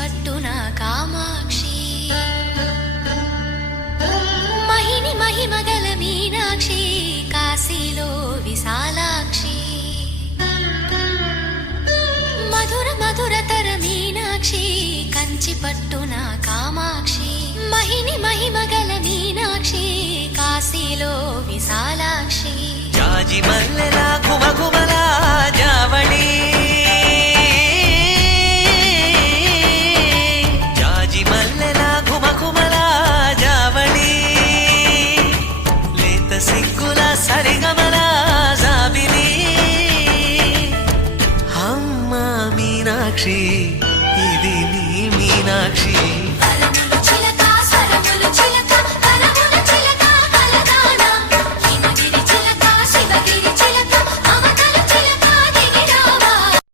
పట్టున కామాక్షి మహిని మహిమగల మీనాక్షి కాశీలో విశాలాక్షి మధుర మధురతర మీనాక్షి కంచి పట్టున కామాక్షి మహిని మహిమగల మీనాక్షి కాశీలో విశాలాక్షి జాజి మల్లెలా ఘుమఘుమలా జావళి జాజి మల్లెలా ఘుమఘుమలా జావళి లేత సిగ్గుల సరిగమల జాబిలి అమ్మ మీనాక్షి ఇది నీ మీనాక్షి